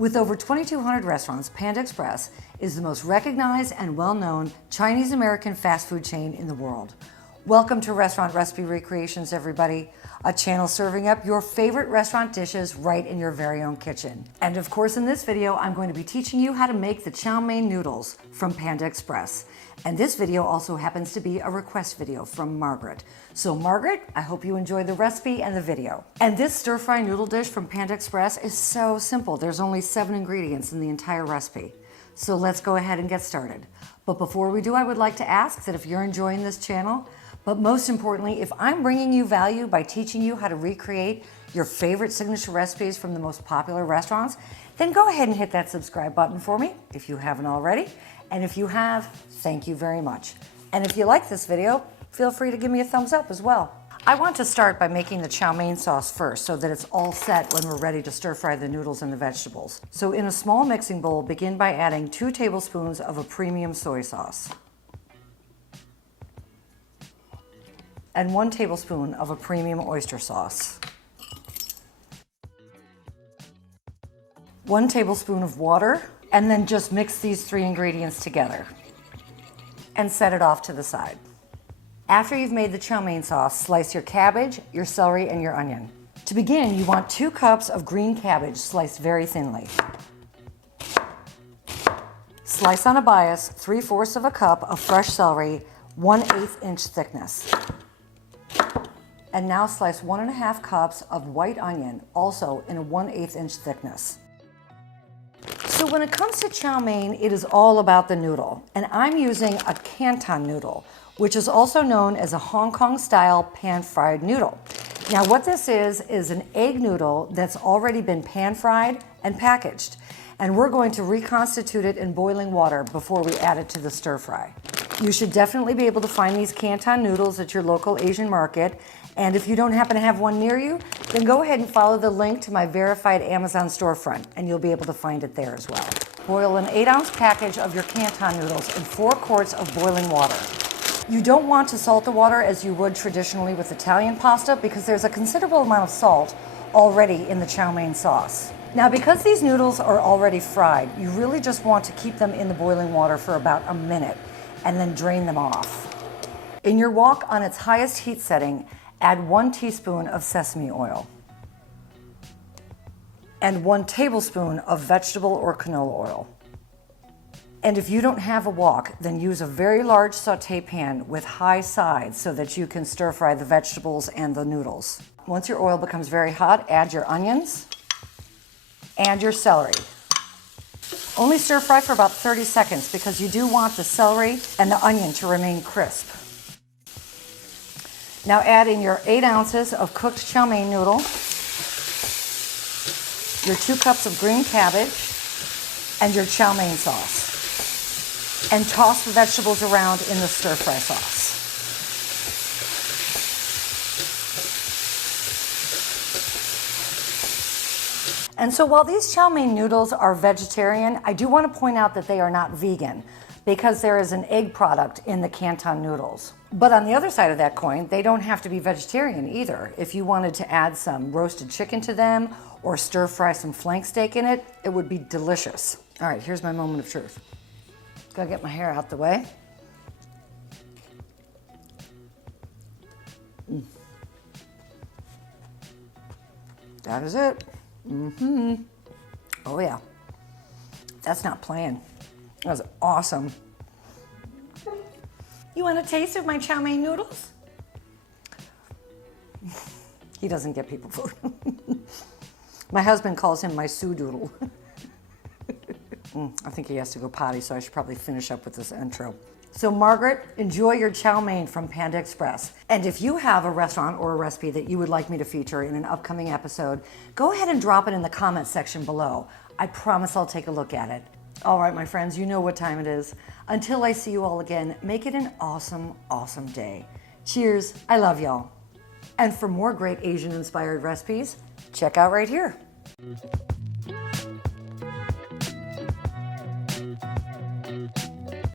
With over 2,200 restaurants, Panda Express is the most recognized and well-known Chinese-American fast food chain in the world. Welcome to Restaurant Recipe Recreations, everybody, a channel serving up your favorite restaurant dishes right in your very own kitchen. And of course, in this video, I'm going to be teaching you how to make the chow mein noodles from Panda Express. And this video also happens to be a request video from Margaret. So Margaret, I hope you enjoy the recipe and the video. And this stir-fry noodle dish from Panda Express is so simple. There's only 7 ingredients in the entire recipe. So let's go ahead and get started. But before we do, I would like to ask that if you're enjoying this channel, but most importantly, if I'm bringing you value by teaching you how to recreate your favorite signature recipes from the most popular restaurants, then go ahead and hit that subscribe button for me if you haven't already. And if you have, thank you very much. And if you like this video, feel free to give me a thumbs up as well. I want to start by making the chow mein sauce first so that it's all set when we're ready to stir fry the noodles and the vegetables. So in a small mixing bowl, begin by adding 2 tablespoons of a premium soy sauce and 1 tablespoon of a premium oyster sauce, 1 tablespoon of water, and then just mix these 3 ingredients together and set it off to the side. After you've made the chow mein sauce, slice your cabbage, your celery, and your onion. To begin, you want 2 cups of green cabbage sliced very thinly. Slice on a bias 3/4 of a cup of fresh celery, 1/8 inch thickness. And now slice 1½ cups of white onion, also in a 1/8 inch thickness. So when it comes to chow mein, it is all about the noodle. And I'm using a Canton noodle, which is also known as a Hong Kong style pan-fried noodle. Now what this is an egg noodle that's already been pan-fried and packaged. And we're going to reconstitute it in boiling water before we add it to the stir fry. You should definitely be able to find these Canton noodles at your local Asian market. And if you don't happen to have one near you, then go ahead and follow the link to my verified Amazon storefront, and you'll be able to find it there as well. Boil an 8-ounce package of your Canton noodles in 4 quarts of boiling water. You don't want to salt the water as you would traditionally with Italian pasta because there's a considerable amount of salt already in the chow mein sauce. Now, because these noodles are already fried, you really just want to keep them in the boiling water for about a minute and then drain them off. In your wok on its highest heat setting, add 1 teaspoon of sesame oil and 1 tablespoon of vegetable or canola oil. And if you don't have a wok, then use a very large saute pan with high sides so that you can stir fry the vegetables and the noodles. Once your oil becomes very hot, add your onions and your celery. Only stir fry for about 30 seconds because you do want the celery and the onion to remain crisp. Now add in your 8 ounces of cooked chow mein noodle, your 2 cups of green cabbage, and your chow mein sauce. And toss the vegetables around in the stir-fry sauce. And so while these chow mein noodles are vegetarian, I do want to point out that they are not vegan because there is an egg product in the Canton noodles. But on the other side of that coin, they don't have to be vegetarian either. If you wanted to add some roasted chicken to them or stir fry some flank steak in it, it would be delicious. All right, here's my moment of truth. Gotta get my hair out the way. That is it. Oh yeah, that's not playing. That was awesome. You want a taste of my chow mein noodles? He doesn't get people food. My husband calls him my Sue-doodle. I think he has to go potty, so I should probably finish up with this intro. So Margaret, enjoy your chow mein from Panda Express. And if you have a restaurant or a recipe that you would like me to feature in an upcoming episode, go ahead and drop it in the comments section below. I promise I'll take a look at it. All right, my friends, you know what time it is. Until I see you all again, make it an awesome, awesome day. Cheers, I love y'all. And for more great Asian-inspired recipes, check out right here.